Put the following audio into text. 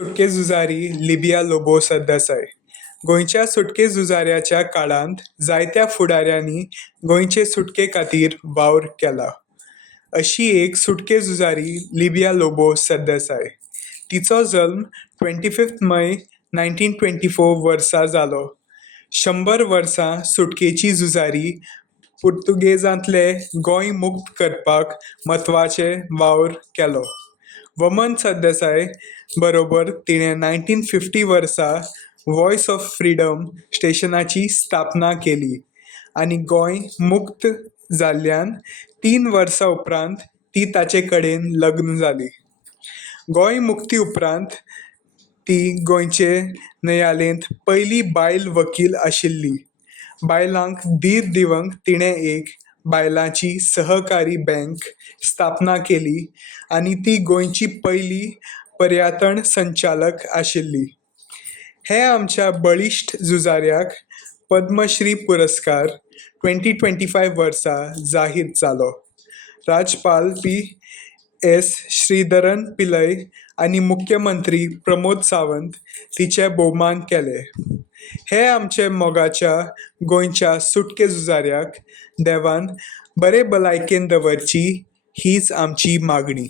सुटके झुजारी लिबिया लोबो सरदेसाय. गोंयच्या सुटके झुजाऱ्याच्या काळांत जायत्या फुडाऱ्यांनी गोंयचे सुटके खातीर वावर केला. अशी एक सुटके झुजारी लिबिया लोबो सरदेसाय. तिचो जल्म 25 मे 1924 वर्सा जालो. 100 वर्सां सुटकेची झुजारी पुर्तुगेजांतले गोंय मुक्त करपाक म्हत्वाचे वावर केलो. वमन सरदेसाय बरोबर तिणें 1950 वर्सा व्हॉयस ऑफ फ्रीडम स्टेशनाची स्थापना केली आनी गोंय मुक्त जाल्ल्यान 3 वर्सां उपरांत ती ताचे कडेन लग्न जाली. गोंय मुक्ती उपरांत ती गोंयचे न्यायालयेंत पयली बायल वकील आशिल्ली. बायलांक धीर दिवंक तिणें एक बायलांची सहकारी बँक स्थापना केली आनी ती गोंयची पयली पर्यटन संचालक आशिल्ली. हे आमच्या बळिश्ट झुजाऱ्याक पद्मश्री पुरस्कार 2025 वर्सा जाहीर जालो. राज्यपाल पी.एस. श्रीधरन पिल्लय आनी मुख्यमंत्री प्रमोद सावंत तिचे भोवमान केले. हे आमचे मोगाच्या गोंयच्या सुटके झुजाऱ्याक देवान बरे भलायकेन दवरची हीच आमची मागणी.